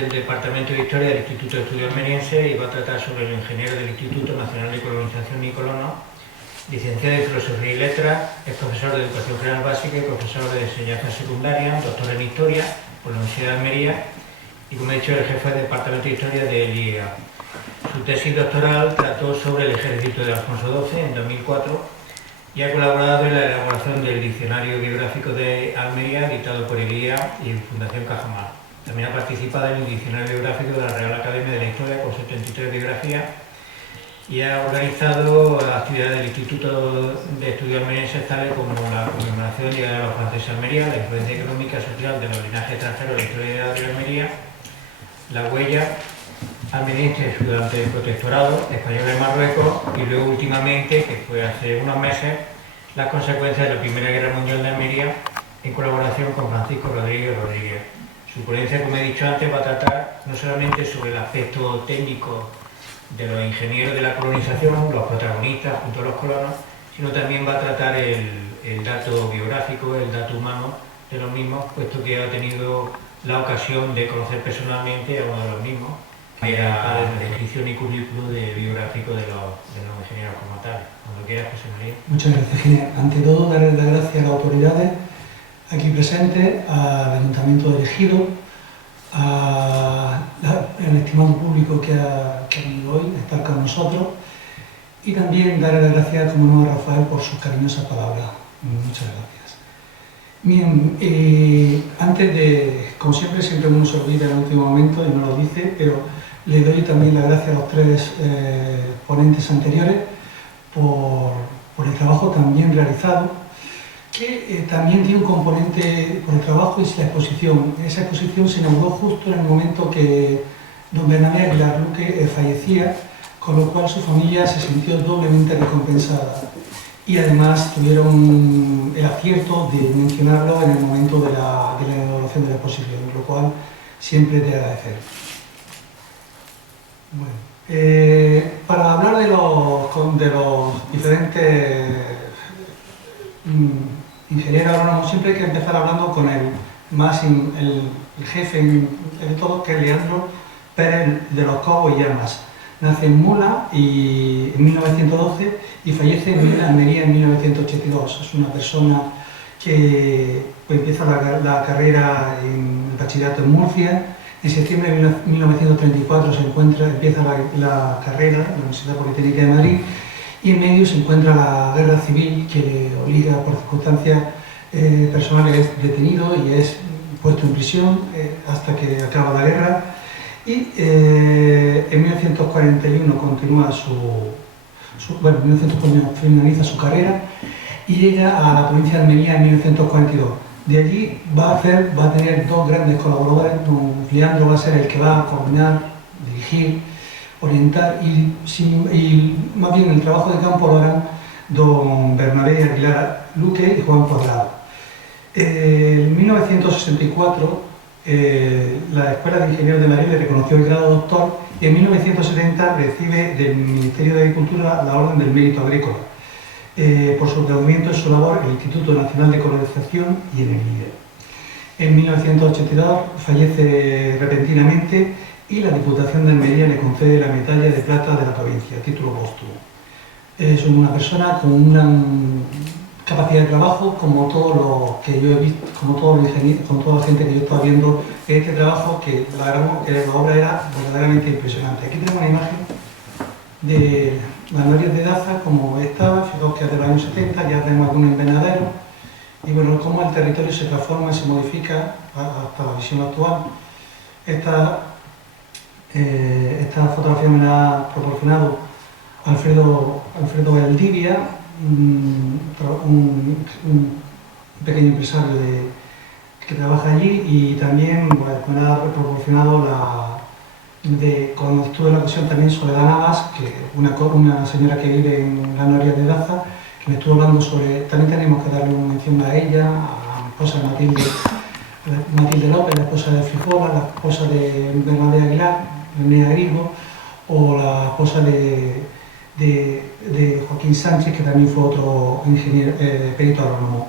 del Departamento de Historia del Instituto de Estudios Almeriense y va a tratar sobre el ingeniero del Instituto Nacional de Colonización Nicolono, licenciado en Filosofía y Letras, es profesor de Educación General Básica y profesor de Enseñanza Secundaria, doctor en Historia por la Universidad de Almería y, como he dicho, el jefe del Departamento de Historia del IEA. Su tesis doctoral trató sobre el ejército de Alfonso XII en 2004 y ha colaborado en la elaboración del Diccionario Biográfico de Almería, editado por el IEA y Fundación Cajamar. También ha participado en el Diccionario Biográfico de la Real Academia de la Historia con 73 biografías y ha organizado actividades del Instituto de Estudios Almerienses, tales como la conmemoración de los franceses de Almería, la influencia económica y social de los linajes extranjeros en la historia de Almería, la huella almeriense durante el protectorado español en Marruecos y luego últimamente, que fue hace unos meses, las consecuencias de la Primera Guerra Mundial de Almería en colaboración con Francisco Rodríguez Rodríguez. Su ponencia, como he dicho antes, va a tratar no solamente sobre el aspecto técnico de los ingenieros de la colonización, los protagonistas junto a los colonos, sino también va a tratar el dato biográfico, el dato humano de los mismos, puesto que ha tenido la ocasión de conocer personalmente a uno de los mismos, que era la descripción y currículo biográfico de los ingenieros como tal. Cuando quieras, José María. Muchas gracias, Genia. Ante todo, darle las gracias a las autoridades aquí presentes, al Ayuntamiento de Ejido, al estimado público que ha venido hoy a estar con nosotros, y también darle las gracias, como no, a Rafael por sus cariñosas palabras. Muchas gracias. Bien, antes de, como siempre uno se olvida en el último momento y no lo dice, pero le doy también las gracias a los tres ponentes anteriores por el trabajo también realizado, que también tiene un componente por el trabajo y es la exposición. Esa exposición se inauguró justo en el momento que don Bernabé Aguilar Luque fallecía, con lo cual su familia se sintió doblemente recompensada y además tuvieron el acierto de mencionarlo en el momento de la inauguración de la exposición, lo cual siempre te agradecer. Bueno, para hablar de los diferentes ingenieros agrónomos, siempre hay que empezar hablando con el jefe de todos, que es Leandro Pérez de los Cobos y Llamas. Nace en Mula en 1912 y fallece en Almería en 1982. Es una persona que empieza la carrera en el bachillerato en Murcia. En septiembre de 1934 empieza la carrera en la Universidad Politécnica de Madrid y en medio se encuentra la guerra civil, que le obliga por circunstancias personales, es detenido y es puesto en prisión hasta que acaba la guerra. Y en 1941 finaliza su carrera y llega a la provincia de Almería en 1942. De allí va a tener dos grandes colaboradores. Leandro va a ser el que va a coordinar, dirigir, orientar y más bien el trabajo de campo lo harán don Bernabé Aguilar Luque y Juan Cuadrado. En 1964 la Escuela de Ingenieros de Madrid le reconoció el grado doctor y en 1970 recibe del Ministerio de Agricultura la Orden del Mérito Agrícola por su reconocimiento en su labor en el Instituto Nacional de Colonización y en el IEA. En 1982 fallece repentinamente y la Diputación de Almería le concede la medalla de plata de la provincia, título póstumo. Es una persona con una capacidad de trabajo, como todos los que yo he visto, como todos los ingenieros, como toda la gente que yo estaba viendo en este trabajo, que la obra era verdaderamente impresionante. Aquí tenemos una imagen de las norias de Daza, como estaba, fijaos que es de los años 70, ya tenemos algún invernadero, y bueno, cómo el territorio se transforma y se modifica hasta la visión actual. Esta fotografía me la ha proporcionado Alfredo Valdivia, un pequeño empresario que trabaja allí, y también me ha proporcionado cuando estuve en la ocasión también Soledad Navas, que una señora que vive en la noria de Daza, que me estuvo hablando sobre. También tenemos que darle una mención a ella, a mi esposa Matilde López, la esposa de Frijola, la esposa de Bernabé Aguilar, René Agrigo, o la esposa de Joaquín Sánchez, que también fue otro ingeniero, perito agrónomo.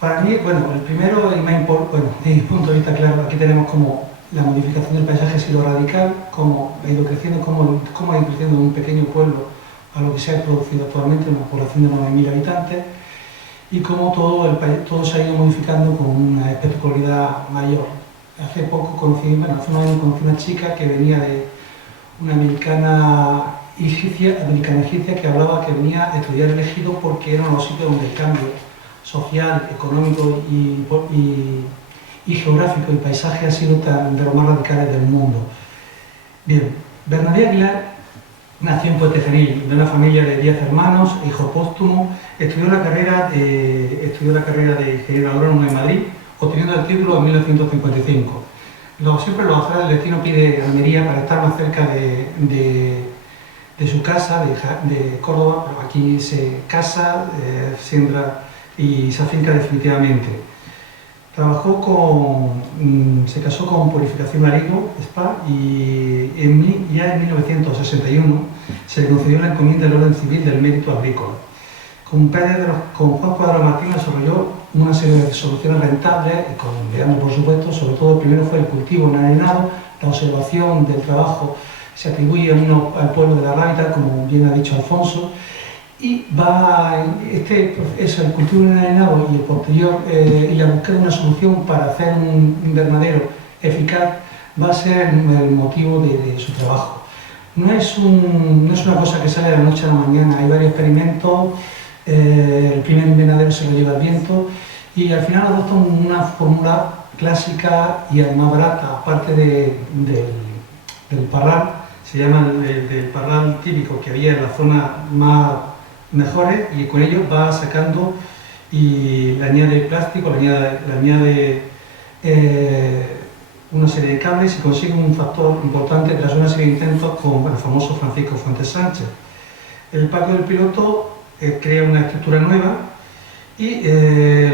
Para mí, bueno, el primero y más importante, desde mi punto de vista, claro, aquí tenemos como la modificación del paisaje ha sido radical, cómo ha ido creciendo, cómo ha ido creciendo de un pequeño pueblo a lo que se ha producido actualmente, una población de 9.000 habitantes, y cómo todo se ha ido modificando con una espectacularidad mayor. Hace poco hace unos años conocí una chica que venía de una americana egipcia que hablaba que venía a estudiar el Ejido porque eran los sitios donde el cambio social, económico y geográfico y paisaje ha sido de los más radicales del mundo. Bien, Bernabé Aguilar nació en Puente Genil, de una familia de 10 hermanos, hijo póstumo, estudió la carrera de ingeniero agrónomo en Madrid, obteniendo el título en 1955. Siempre los azares del destino pide Almería para estar más cerca de su casa, de Córdoba, pero aquí se casa, siembra y se afinca definitivamente. Se casó con Purificación Larigo, Spa, y ya en 1961 se le concedió la encomienda del Orden Civil del Mérito Agrícola. Con Juan Cuadrado Martín desarrolló una serie de soluciones rentables, con Leandro por supuesto. Sobre todo el primero fue el cultivo en arenado, la observación del trabajo se atribuye al pueblo de la Rábita, como bien ha dicho Alfonso, y el cultivo en arenado y el posterior y la búsqueda de una solución para hacer un invernadero eficaz va a ser el motivo de su trabajo. No es una cosa que sale de la noche a la mañana, hay varios experimentos. El primer invernadero se lo lleva el viento y al final adopta una fórmula clásica y además barata, aparte del parral, se llama del parral típico que había en la zona más mejores, y con ello va sacando y le añade plástico, le añade una serie de cables y consigue un factor importante tras una serie de intentos con el famoso Francisco Fuentes Sánchez. El Paco del Piloto crea una estructura nueva y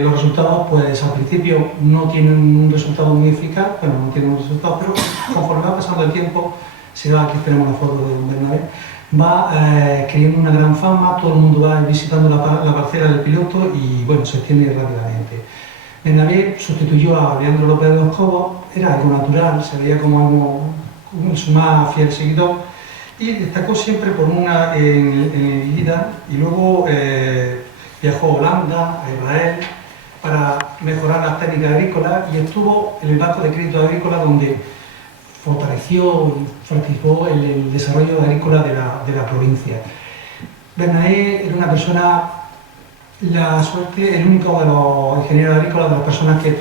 los resultados, pues al principio no tienen un resultado muy eficaz, no tienen un resultado, pero conforme va pasando el tiempo, aquí tenemos una foto de un Bernabé, va creando una gran fama, todo el mundo va visitando la parcela del piloto y se extiende rápidamente. Bernabé sustituyó a Leandro López de los Cobos, era algo natural, se veía como su más fiel seguidor, y destacó siempre por una en Ida, y luego viajó a Holanda, a Israel, para mejorar las técnicas agrícolas, y estuvo en el Banco de Crédito Agrícola, donde fortaleció y participó en el desarrollo agrícola de la provincia. Bernabé era una persona, la suerte, el único de los ingenieros agrícolas, de las personas que he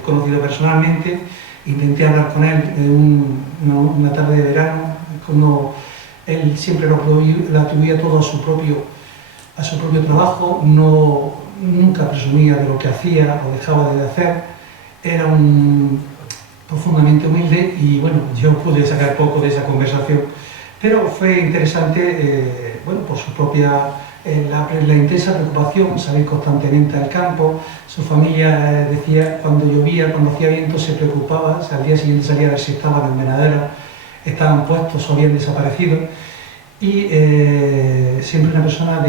conocido personalmente. Intenté hablar con él en una tarde de verano, cuando él siempre le atribuía todo a su propio trabajo, nunca presumía de lo que hacía o dejaba de hacer, era profundamente humilde y yo pude sacar poco de esa conversación, pero fue interesante por su propia, la intensa preocupación, salir constantemente al campo. Su familia decía, cuando llovía, cuando hacía viento, se preocupaba, al día siguiente salía a ver si estaban en invernadero, estaban puestos o habían desaparecido, y siempre una persona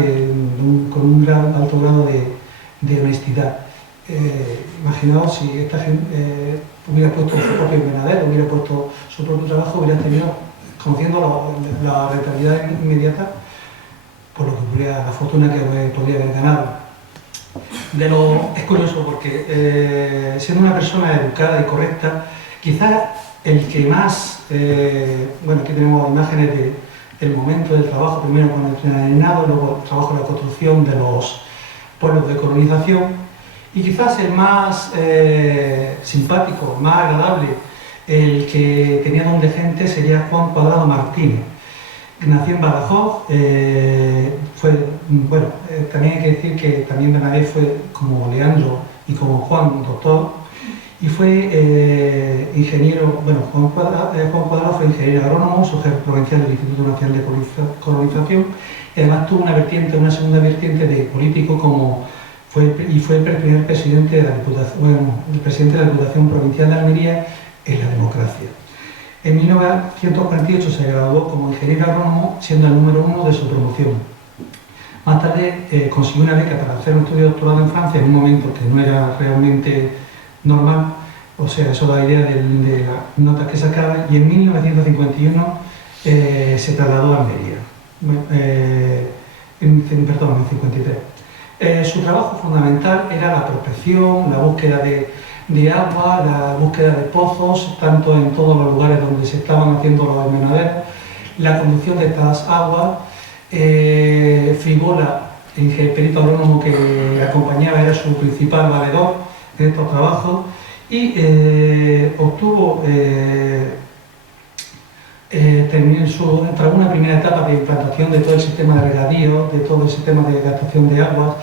con un alto grado de honestidad. Imaginaos si esta gente hubiera puesto su propio invernadero, hubiera puesto su propio trabajo, hubiera tenido, conociendo la rentabilidad inmediata, por lo que la fortuna que podría haber ganado. Es curioso porque siendo una persona educada y correcta, quizás el que más, aquí tenemos imágenes del momento del trabajo, primero con el arenado, luego el trabajo de la construcción de los pueblos de colonización, y quizás el más simpático, más agradable, el que tenía don de gente, sería Juan Cuadrado Martínez. Nació en Badajoz, también hay que decir que también Bernabé fue, como Leandro y como Juan, doctor, y fue ingeniero. Juan Cuadrado fue ingeniero agrónomo, su jefe provincial del Instituto Nacional de Colonización, y además tuvo una segunda vertiente de político, fue el primer presidente de la Diputación Provincial de Almería en la democracia. En 1948 se graduó como ingeniero agrónomo, siendo el número 1 de su promoción. Más tarde consiguió una beca para hacer un estudio de doctorado en Francia, en un momento que no era realmente normal, O sea, eso da idea de las notas que sacaba, y en 1951 se trasladó a Almería, perdón, en 53. Su trabajo fundamental era la prospección, la búsqueda de agua, la búsqueda de pozos, tanto en todos los lugares donde se estaban haciendo los invernaderos, la conducción de estas aguas. Frigola, el perito agrónomo que le acompañaba, era su principal valedor en estos trabajos, y obtuvo tras una primera etapa de implantación de todo el sistema de regadío, de todo el sistema de captación de aguas,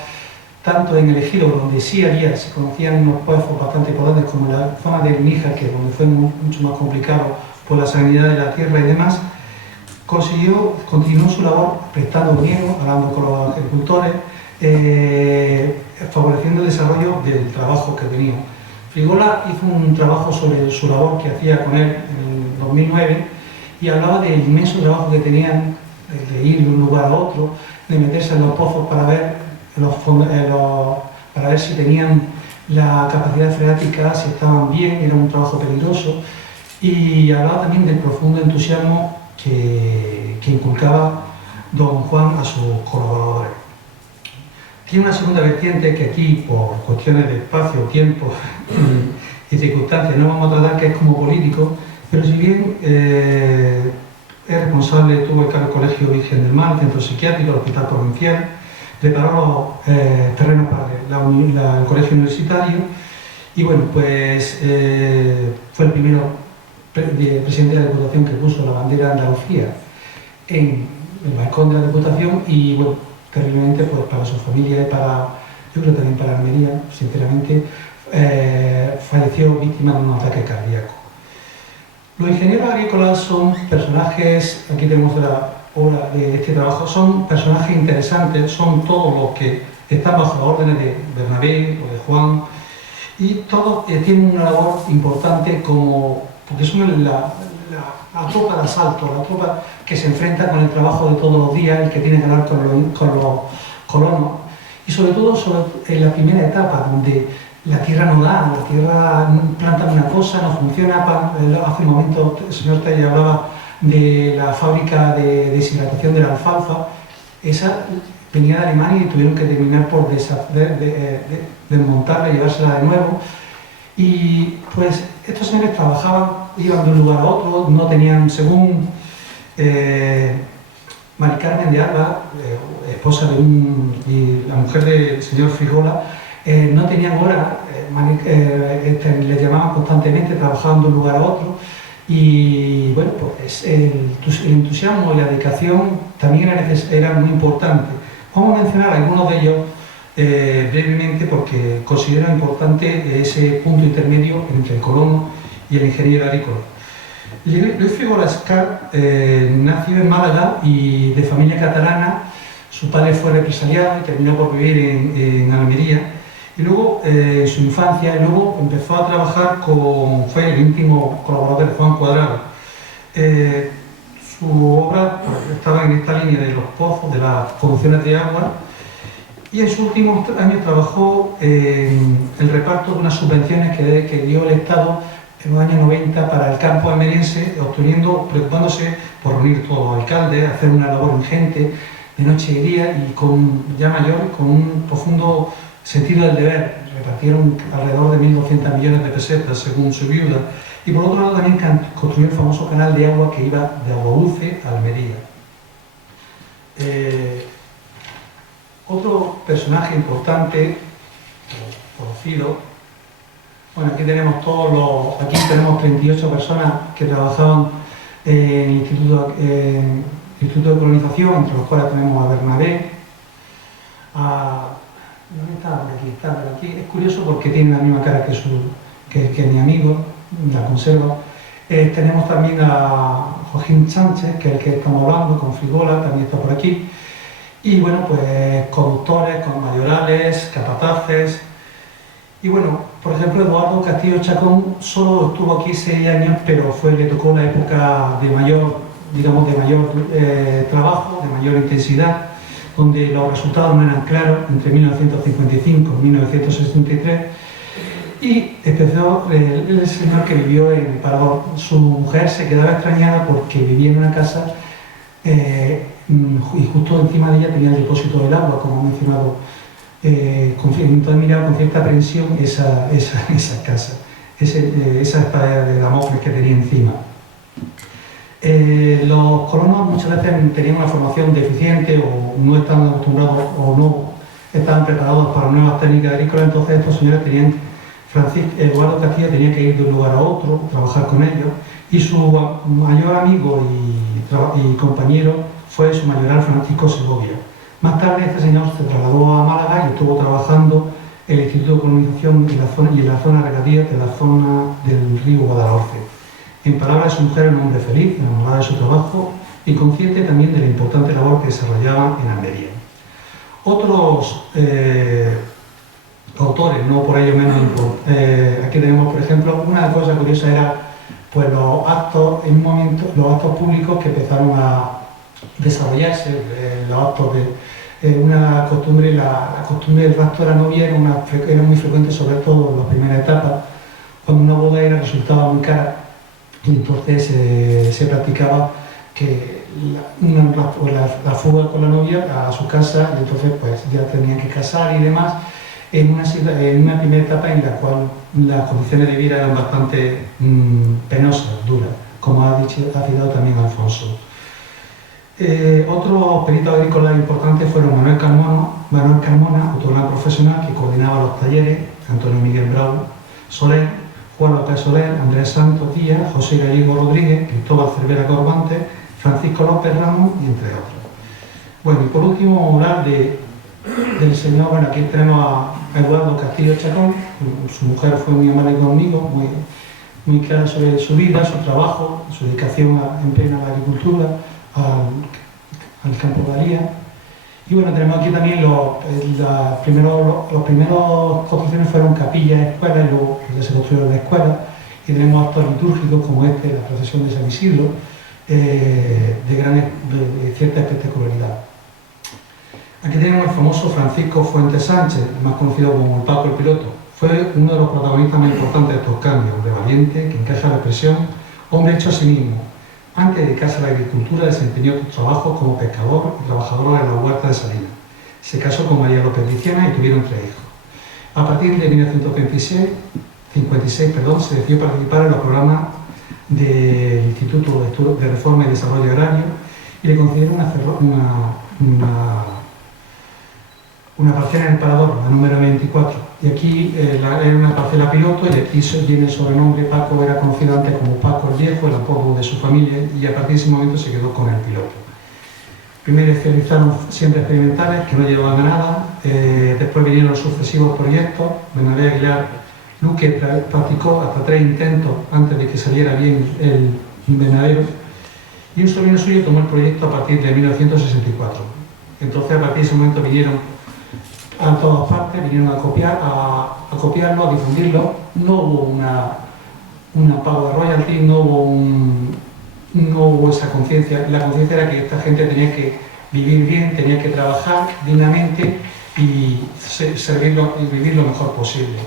tanto en el ejido, donde sí se conocían unos pozos bastante potentes, como en la zona del Níjar, que donde fue mucho más complicado por la salinidad de la tierra y demás. Continuó su labor prestando riego, hablando con los agricultores, favoreciendo el desarrollo del trabajo que tenía. Frigola hizo un trabajo sobre su labor que hacía con él en 2009, y hablaba del inmenso trabajo que tenían de ir de un lugar a otro, de meterse en los pozos para ver si tenían la capacidad freática, si estaban bien. Era un trabajo peligroso, y hablaba también del profundo entusiasmo que inculcaba don Juan a sus colaboradores. Tiene una segunda vertiente que aquí, por cuestiones de espacio, tiempo y circunstancias, no vamos a tratar, que es como político, pero si bien es responsable, tuvo el cargo del Colegio Virgen del Mar, el Centro Psiquiátrico, el Hospital Provincial, preparó los terrenos para el Colegio Universitario, y bueno, pues fue el primero presidente de la Diputación que puso la bandera de Andalucía en el balcón de la Diputación, y bueno, terriblemente pues para su familia y yo creo también para Almería, sinceramente, falleció víctima de un ataque cardíaco. Los ingenieros agrícolas son personajes, aquí tenemos la obra de este trabajo, son personajes interesantes, son todos los que están bajo las órdenes de Bernabé o de Juan, y todos tienen una labor importante porque son la tropa de asalto, la tropa que se enfrenta con el trabajo de todos los días, el que tiene que hablar con los colonos, y sobre todo en la primera etapa, donde la tierra no da, la tierra planta una cosa, no funciona. Hace un momento el señor Tella hablaba de la fábrica de deshidratación de la alfalfa. Esa venía de Alemania y tuvieron que terminar por desmontarla y llevársela de nuevo. Y pues estos señores trabajaban, iban de un lugar a otro, no tenían, según Mari Carmen de Alba, esposa y la mujer del señor Frigola, no tenían hora, les llamaban constantemente, trabajaban de un lugar a otro, y bueno, pues el entusiasmo y la dedicación también era muy importante. Vamos a mencionar algunos de ellos brevemente, porque considero importante ese punto intermedio entre el colono y el ingeniero agrícola. Luis Frigola Escar nació en Málaga y de familia catalana. Su padre fue represaliado y terminó por vivir en Almería. Y luego, en su infancia, luego empezó a trabajar fue el íntimo colaborador de Juan Cuadrado. Su obra estaba en esta línea de los pozos, de las producciones de agua, y en sus últimos años trabajó en el reparto de unas subvenciones que dio el Estado en los años 90 para el campo almeriense, preocupándose por reunir todos los alcaldes, hacer una labor ingente de noche y día, y ya mayor, con un profundo sentido del deber. Repartieron alrededor de 1.200 millones de pesetas según su viuda, y por otro lado también construyó el famoso canal de agua que iba de Aguadulce a Almería. Otro personaje importante, conocido, bueno, aquí tenemos aquí tenemos 38 personas que trabajaban en el Instituto de Colonización, entre los cuales tenemos a Bernabé, ¿dónde está? Por aquí. Es curioso porque tiene la misma cara que mi amigo, la conserva. Tenemos también a Joaquín Sánchez, que es el que estamos hablando, con Frigola, también está por aquí. Y bueno, pues conductores, mayorales, capataces. Y bueno, por ejemplo, Eduardo Castillo Chacón solo estuvo aquí 6 años, pero le tocó la época de mayor trabajo, de mayor intensidad, donde los resultados no eran claros, entre 1955 y 1963. Y empezó el señor que vivió en el Parador. Su mujer se quedaba extrañada porque vivía en una casa y justo encima de ella tenía el depósito del agua, como ha mencionado. Entonces miraba con cierta aprensión esa casa, esa espada de Damocles que tenía encima. Los colonos muchas veces tenían una formación deficiente o no estaban acostumbrados o no estaban preparados para nuevas técnicas agrícolas, entonces estos señores Eduardo Castilla tenía que ir de un lugar a otro, trabajar con ellos, y su mayor amigo y compañero fue su mayoral Francisco Segovia. Más tarde este señor se trasladó a Málaga y estuvo trabajando en el Instituto de Colonización y en la zona regadía de la zona del río Guadalhorce. En palabras de su mujer, era un hombre feliz, enamorado de su trabajo y consciente también de la importante labor que desarrollaba en Almería. Otros autores, no por ello menos importantes, aquí tenemos, por ejemplo, una cosa curiosa era pues, los actos públicos que empezaron a desarrollarse, los actos de una costumbre, la costumbre del rapto de la novia era muy frecuente, sobre todo en las primeras etapas, cuando una boda resultaba muy cara. Y entonces se practicaba que la fuga con la novia a su casa, y entonces pues ya tenían que casar y demás, en una primera etapa en la cual las condiciones de vida eran bastante penosas, duras, como ha citado también Alfonso. Otros peritos agrícolas importantes fueron Manuel Carmona, otro gran profesional que coordinaba los talleres, Antonio Miguel Bravo Soler, Juan López Soler, Andrés Santos Díaz, José Gallego Rodríguez, Cristóbal Cervera Corbantes, Francisco López Ramos y entre otros. Bueno, y por último vamos a hablar del señor, bueno, aquí tenemos a Eduardo Castillo Chacón. Su mujer fue muy amable conmigo, muy clara sobre su vida, su trabajo, su dedicación en plena a la agricultura, al campo de Alía. Y bueno, tenemos aquí también los primeros construcciones fueron capillas, escuelas, y luego ya se construyeron las escuelas, y tenemos actos litúrgicos como la procesión de San Isidro, de cierta espectacularidad. Aquí tenemos el famoso Francisco Fuentes Sánchez, más conocido como el Paco el Piloto. Fue uno de los protagonistas más importantes de estos cambios, hombre valiente, que encaja la expresión, hombre hecho a sí mismo. Antes de dedicarse a la agricultura, desempeñó trabajos como pescador y trabajador en la huerta de Salinas. Se casó con María López Viciana y tuvieron 3 hijos. A partir de 1956, se decidió participar en los programas del Instituto de Reforma y Desarrollo Agrario y le concedieron una parcela en el Parador, la número 24. Y aquí era una parcela piloto, y aquí viene el sobrenombre. Paco era conocido antes como Paco el Viejo, el apodo de su familia, y a partir de ese momento se quedó con el piloto. Primero realizaron siempre experimentales que no llevaban a nada, después vinieron los sucesivos proyectos. Bernabé Aguilar Luque practicó hasta 3 intentos antes de que saliera bien el invernadero, y un sobrino suyo tomó el proyecto a partir de 1964. Entonces, a partir de ese momento vinieron a todas partes, vinieron a copiarlo, a difundirlo. No hubo una pago de royalty, no hubo esa conciencia. La conciencia era que esta gente tenía que vivir bien, tenía que trabajar dignamente y vivir lo mejor posible.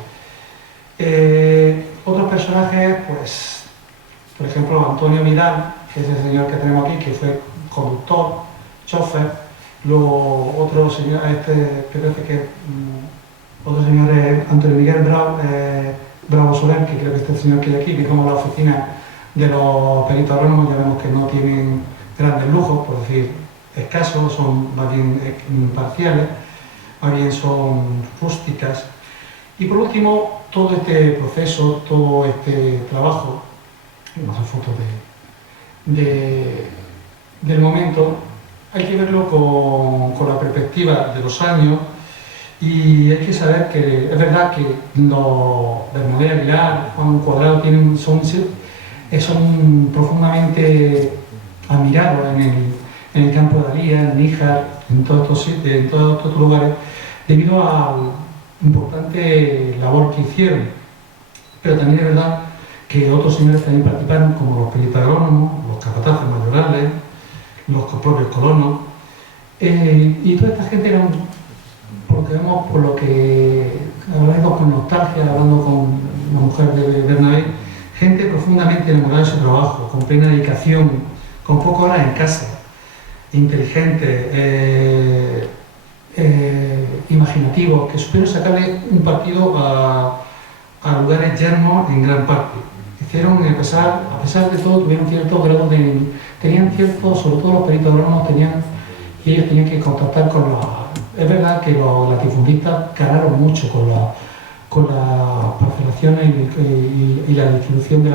Otros personajes, pues, por ejemplo, Antonio Vidal, que es el señor que tenemos aquí, que fue conductor, chofer. Luego otro señor, que parece que otro señor es Antonio Miguel Bravo Soler, que creo que este señor que hay aquí, que es como la oficina de los peritos agrónomos. Ya vemos que no tienen grandes lujos, por decir escasos, son más bien parciales, más bien son rústicas. Y por último, todo este proceso, todo este trabajo, vamos a fotos del momento, hay que verlo con la perspectiva de los años, y hay que saber que es verdad que los Bernabé Aguilar, Juan Cuadrado son profundamente admirados en el campo de Alía, en Níjar, en todos estos lugares, debido a la importante labor que hicieron. Pero también es verdad que otros señores también participaron, como los peritos agrónomos, los capataces mayorales, los propios colonos, y toda esta gente eran, por lo que hablando con nostalgia, hablando con la mujer de Bernabé, gente profundamente enamorada de su trabajo, con plena dedicación, con pocas horas en casa, inteligente, imaginativos, que supieron sacarle un partido a lugares yermos en gran parte. Hicieron, a pesar de todo, tuvieron ciertos grados tenían ciertos, sobre todo los peritos agrónomos, y ellos tenían que contactar con es verdad que los latifundistas ganaron mucho con las parcelaciones y la distribución de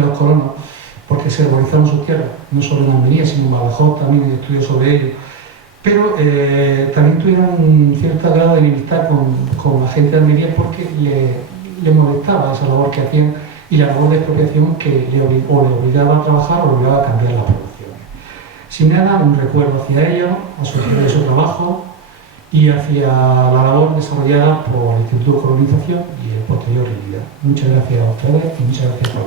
los colonos, porque se urbanizaron sus tierras, no solo en Almería, sino en Badajoz, también hay estudios sobre ello. Pero también tuvieron un cierto grado de enemistad con la gente de Almería porque le molestaba esa labor que hacían y la labor de expropiación que le obligaba a trabajar o le obligaba a cambiar las producciones. Sin nada, un recuerdo hacia ellos, a su trabajo y hacia la labor desarrollada por el Instituto de Colonización y el posterior IDIDA. Muchas gracias a ustedes y muchas gracias por